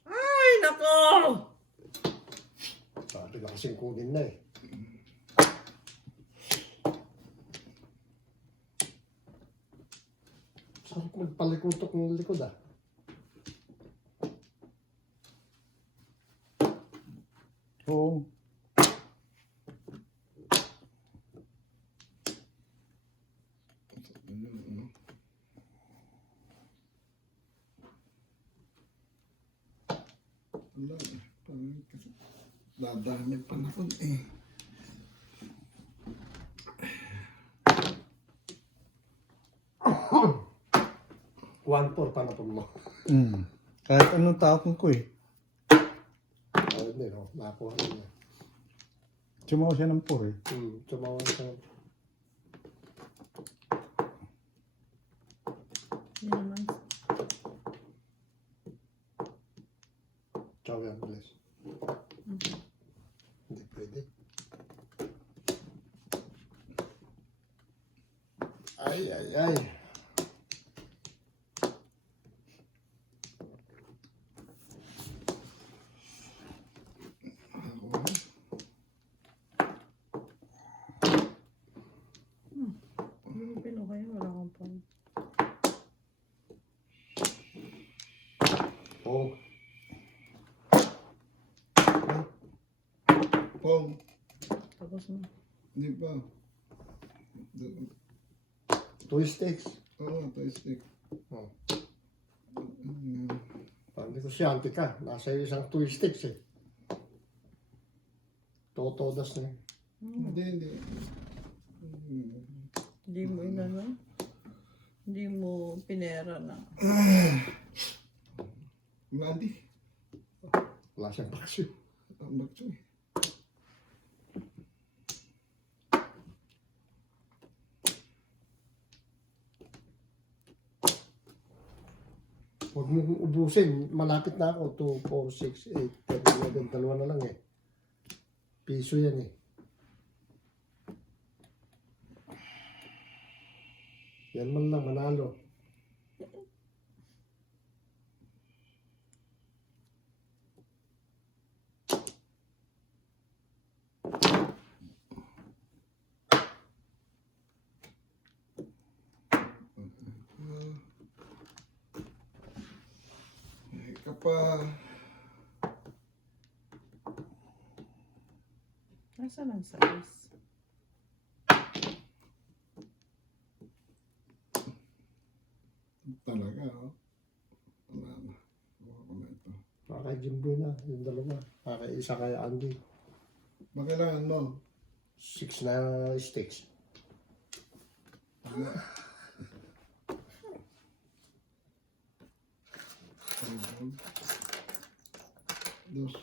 Ay, nako! Sabi na kasing kunin na eh. Saan ko magpalikutok ng likod ah? Oo. Wala. Parang kasi dadami pa na ron eh. One four pa na po mo. Kahit anong tapon ko eh. Ayun din oh. Nakuha niya. Sumaw siya ng 4 eh. Tumawa na siya. Yan naman. Ciao yan, Bliss. Hindi pwede. Ay, ay, ay. Yung pino kayo, wala kang pang. Oh. Pong, Tapos na. hindi ba? Two sticks. Oo, toy stick. Oh. Mm. Hindi ko siya, ka. Nasa isang two sticks eh. Totodas na yun. Hindi, hindi. Hindi mo inano. Hindi mo pinera na. Mandi. Wala siyang paksyo. Ang bakso eh. Huwag mong ubusin. Malapit na ako. 2, 4, 6, 8, 10, 11. Dalawa na lang eh. Piso yan eh. Yan man lang manalo. Ay, ka pa. Nasaan ang size? Talaga, oh. Wala na. Kuha ko na ito. Para kay Jimbo na, yung dalawa. Para kay isa kay Andy. Makailangan mo. 6 na sticks. Dos.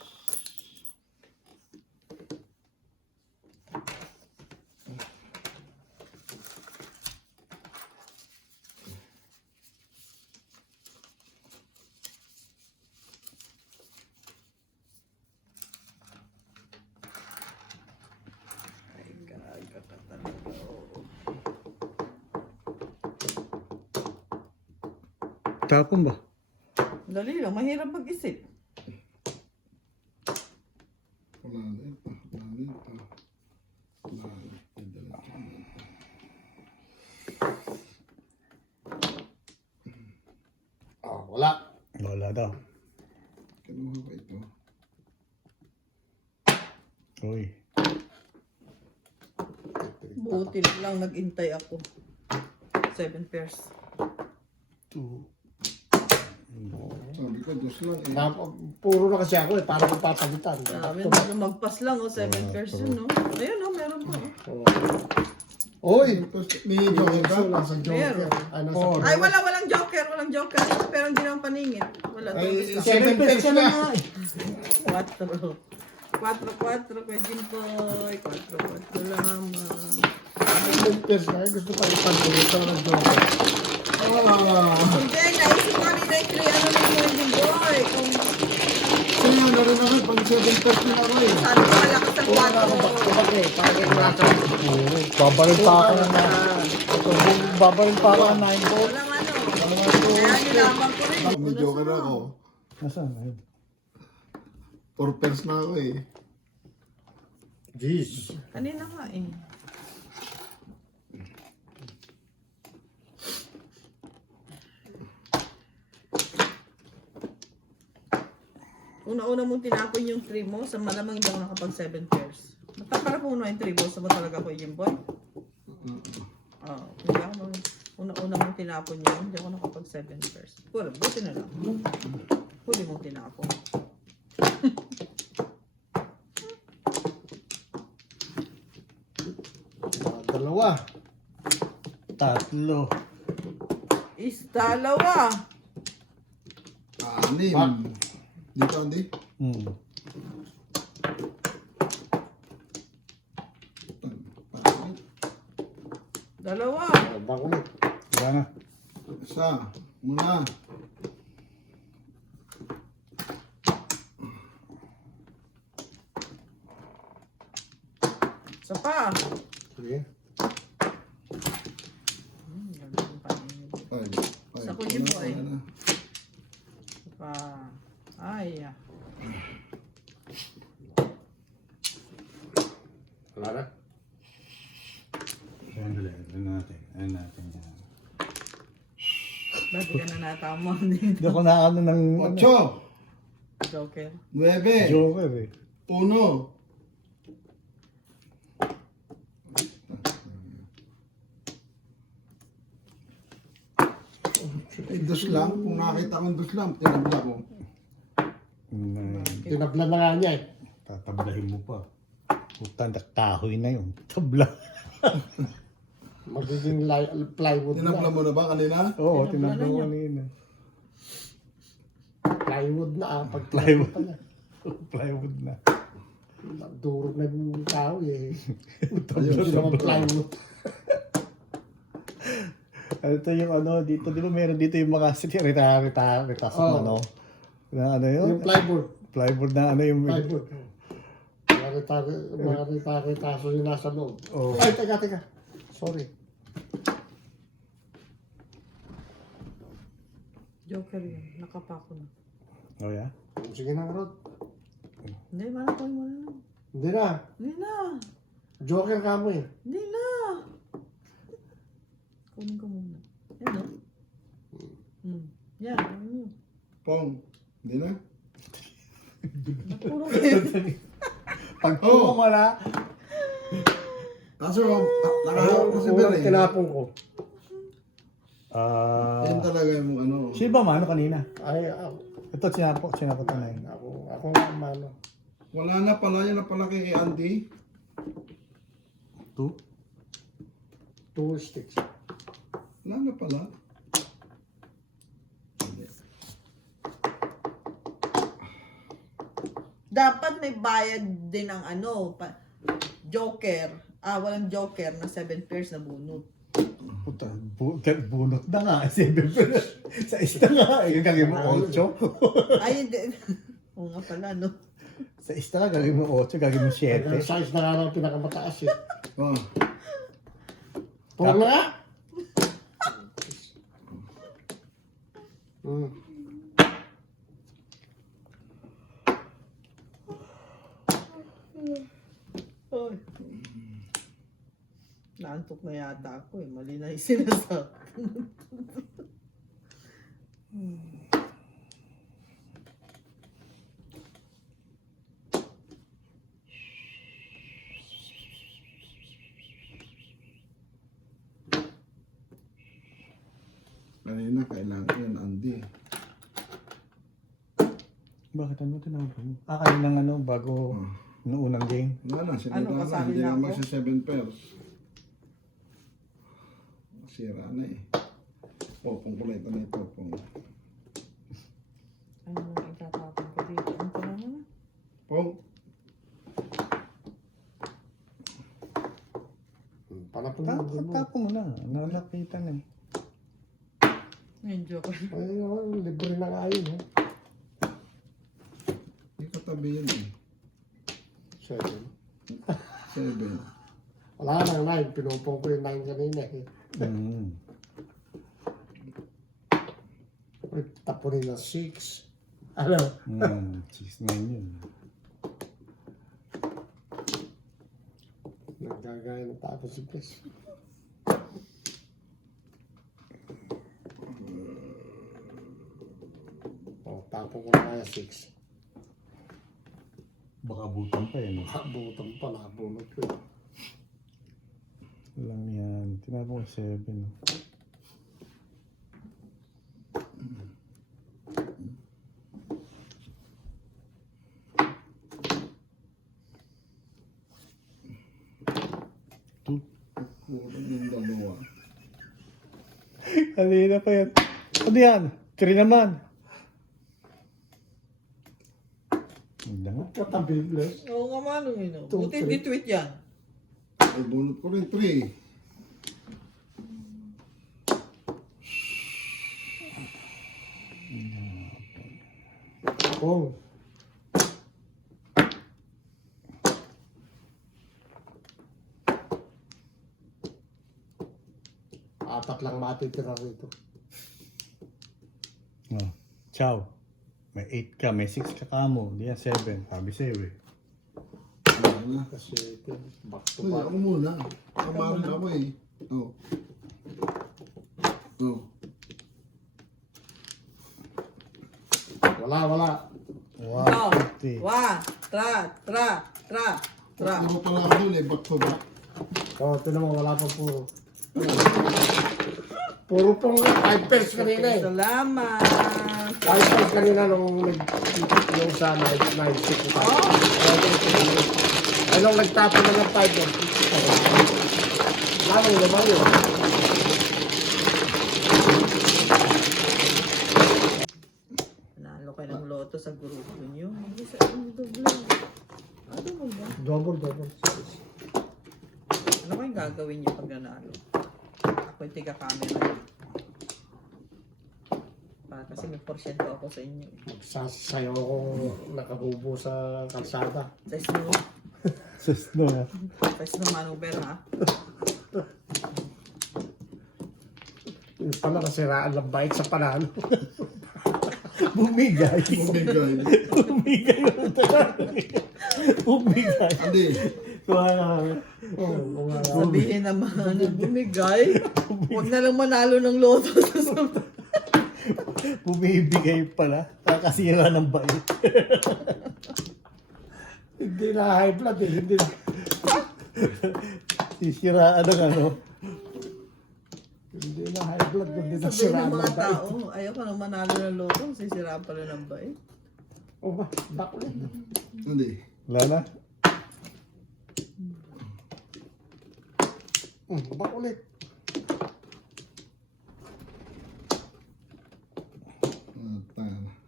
Ay, gaga ka talaga. Oo. Tapon ba? Dali lang, mahirap mag-isip. Wala na ito. Wala na ito. Wala na. Diretso na ito. Oh, wala. Wala daw. Kinuha ko ito. Uy. Buti lang nag-intay ako. 7 pairs. 2. Sabi ko, dos lang eh. Na, puro na kasi ako eh, para kung papagitan. Sabi na magpas lang, 7 pairs yun, no? Ayun, no, meron pa. Oy! Tapos, may joker ka? Wala sa joker. Meron. Ano Oh. sa... Ay, walang joker. Pero hindi naman paningit. Wala, Ay, tapos lang. 7 pairs na. 4 kay Jimboy. 4 lamang. Pairs na, gusto pa ipag-ulit ng joker. Ah! Hindi, naisip ko kanina yung 3, ano na yung Jimboy. Kung Kaya na rin ako, pang 7 pairs na ako eh. saan ko malakas ang 4. Okay, para kay Mato. Babaril pa ako ng babaril pa ako ng 9 ball. Walang ano. Kaya nilaban ko rin. May joker ako. Nasaan? Ayun. 4 pairs na ako eh. Jeez. Kanina nga eh. Una-una mong tinapon yung 3 mo, sa malamang hindi ako nakapag 7 pairs. Para kung una yung 3 balls, ba talaga ko yung boy? Hindi ako una-una mong tinapon yun, hindi ako nakapag 7 pairs. Puro, buti na lang. Huli mong tinapon. Dalawa. 3. Dalawa. 6. Dito, Andy? Hmm. Dalawa. Bakulit. Wala na. Isa. Muna. Isa pa. Sige. Gagawin pa rin. 5. Sa kuya mo eh. Ano? Isa pa. Ay, Wala na. Ayan natin. Ayan natin. Ba't ka na natama? Hindi ako nakano ng 8. Joker. 9. joker eh. 1. Eh, dos lang. Kung nakita kong dos lang, tinabla ko. Tinabla na nga niya eh. Tatablahin mo pa. Puta, kahoy na yun. Tabla. Magiging plywood Tinabla na. mo na ba kanina? Oo, Tinabla tinabla na ko niya. kanina. Plywood na ah. Pag Plywood. pa na. Plywood na. Durog na yung tao eh. Ayun, Hindi naman plywood. Ito yung ano, dito, di ba meron dito yung mga rita Oo. ano? Na ano yun? Yung plywood. Plywood na ano yung... Plywood. Mga rita-ritaso yung nasa loob. Oo. Ay, teka. Sorry. Joker yun. Nakapako na. Oh, yeah? Sige na, Rod. Hindi, malakol mo na. Hindi na. Hindi na. Joker ka mo eh. Hindi na. Kunin ko muna. Yan no? Yan. Ano? Pong. Hindi na? Napuro kayo. Pag Oo. wala, Kaso, nakahawak ko si Unang Bel eh. tinapon ko. Yan talaga yung ano. Si ba mano kanina? Ay, ako, Ito sinapo na yun. ako nga mano. Wala na pala, yan na pala kay Andy. 2? 2 sticks. Wala na pala. Dapat may bayad din ng ano, joker. Walang joker na 7 pairs na bunot. Puta, bunot na nga. 7 sa isa nga. Yung gagawin mo 8. Ay, hindi. Oo nga pala, no? Sa isa nga gagawin mo 8, gagawin mo Ang 7. size na nga lang pinakamataas eh. Oh. Puro na nga! Hmm. Ay. Naantok na yata ako eh. Mali na yung sinasabi. Kanina, kailangan yan, Andy. Bakit ano tinawag mo? Kanina ano, bago noong unang game. Wala na, sinira Ano, na. kasali Hindi na na ako? magsa 7 pairs. Sira na eh. Popong kulay ito na yung popong. Ano nga itatapon ko dito? Ano pa naman? Pong, Panapon mo. Tapo mo na. Nalapitan eh. Medyo ko. Ay, libre na nga yun eh. hindi katabi yun eh. 7. 7. Wala nang 9. Pinupong ko yung 9 kanina eh. Uy, tapunin ng 6. Ano? 6-9 yun. Nagagaya ng tapos si Pes. Oh, tapon ko na kaya 6. Baka butan pa eh. No? Nakabutang pa, nakabunot ko eh. Lang yan. Tinapon ko 7. No? Puro yung dalawa. Kanina pa yan. Ano yan? 3 naman. Hindi nga. Katabi, bless. Oo nga manong yun. Oh. Two, Buti three. di tweet yan. Ay, bunot ko rin 3. Pong. Apat lang matitira rito. Oh. Ciao. May 8 ka, may 6 ka kamo. Hindi yan 7. Sabi sa'yo eh. Wala na. Kasi ito, back to Uy, back. ako muna. Kamarin ako eh. Oh. Oh. Wala. Ikaw. 150. Tra. Hindi mo pala ako dun eh. Back to back. Oh, tinan mo, wala pa puro. Puro pong 5 pairs kanina eh. Salamat. 5 pairs kanina nung yung sa 9-6. Ay, nung nagtapon na ng 5 pairs. Lamang naman yun. Nalo kayo ng loto sa grupo niyo. Isa ang doble. Ano mo ba? Double. Ano kayong gagawin niyo pag nanalo? Ako yung tiga-camera niyo. Kasi may porsyento ako sa inyo. Magsasayaw ako nakabubo sa kalsada. Sa snow. Sus, no ha? Sa snow manuber ha. Yung pala nasiraan ng bike sa panalo. Bumigay. Bumigay. Bumigay. Bumigay. Andy. Kuha na kami. Sabihin naman na bumigay. Huwag na lang manalo ng loto sa susunod. Bumibigay pala. Kakasira ng bait. Hindi na high blood eh. Hindi na. Sisiraan ng ano. Hindi na high blood, kundi Sabihin nasiraan ng mga ng bait. tao, ayoko nang manalo ng loto, sisiraan pala ng bait. O ba, bakulit. Hindi. Wala na. Bakulit.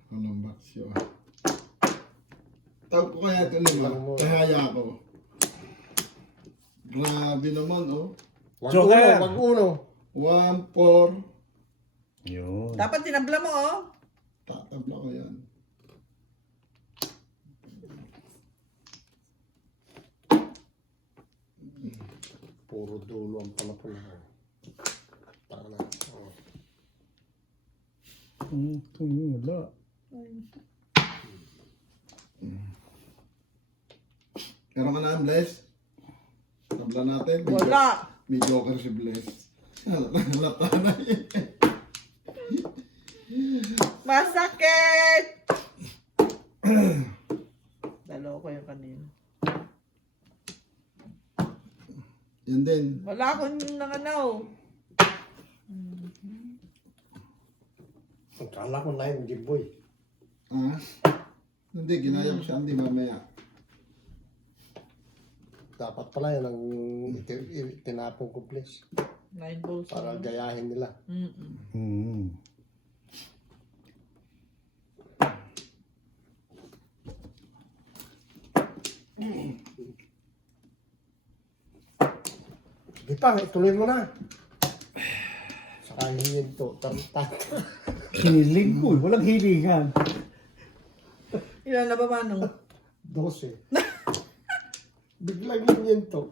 Anong baksyo ah. Tawag ko kaya ito lima. Kaya ako. Grabe naman oh. Wag Joker. uno, wag uno. 1, 4. Yun. Dapat tinabla mo, oh. Tatabla ko yan. Puro dulo ang palapon. Tala. Oh. Wala. Meron ka na Bless? Tabla natin. Wala. May joker si Bless. Halata na yun. Masakit! Dalawa ko yung kanina. Yan din. Wala akong nanganaw. Akala ko na yung Jimboy. Ah? Hindi, ginaya ko siya. Hindi, mamaya. Dapat pala yun ang tinapong ko, please. 9 balls. Para gayahin nila. Mm-mm. Di pa, ituloy mo na. Saka hingin to, tartat. Hiling ko. Walang hilingan. Ilan na ba, Manong? 12. Biglang hingin to.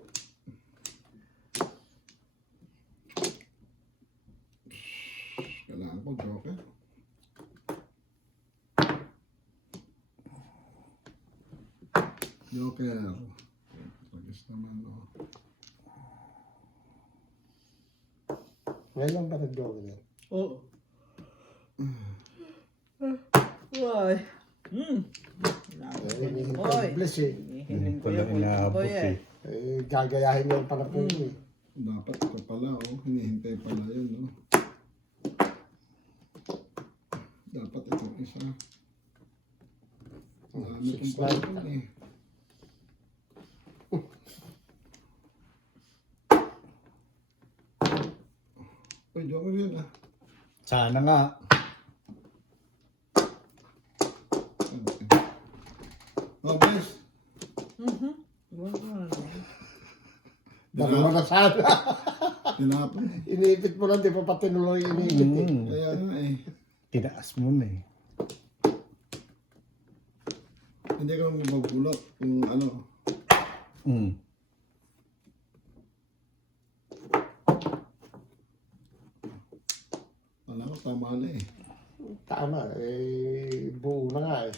Kailangan ko joker. Joker. Pagis naman oh. Ngayon lang ba nag-joke yan? Oo. Why? Hingin ko Oy. yung bliss eh. Hihiling ko Pala yung inaabot boy eh. Gagayahin niya yung panapong ko eh. Dapat ito pala oh. Hinihintay pala yun oh. Dapat itong isa. Marami Six kong pala nine. eh. Uy, joker yun ah. Sana nga. Oh, guys. Dalawa na sana. Tinapon eh. Iniipit mo lang, di pa pati nuloy iniipit eh. Kaya nga eh. Tinaas mo na eh. Hindi ka magbulot kung ano. Alam ko, tama na eh. Tama, buo na nga eh.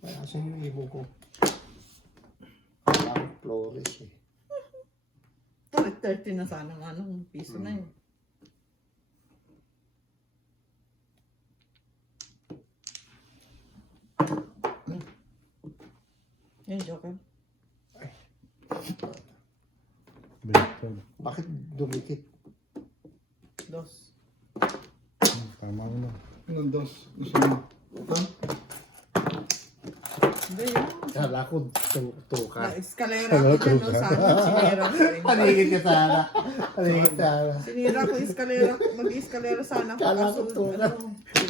Ay, asan yung ibon ko? Parang Flores eh. 30 na sana ng anong piso na yun. Yan, joker. Baliktad. Bakit dumikit? 2. Tama na. Anong dos? Gusto mo? Ito? Hindi yun. Kala ko tuka. Na-escalera ko dyan no, sana. Sinira ko rin. Paligid ka sana. Paligid sana. Sinira ko escalera. Mag-escalera sana ako. Kala ko Kaso, tuka.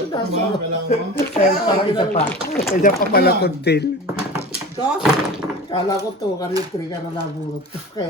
Tama, kailangan mo. Kaya parang isa pa. Kaya pa pala kuntil. 2. Kala ko tuka rin, 3 ka na nabulot. Kaya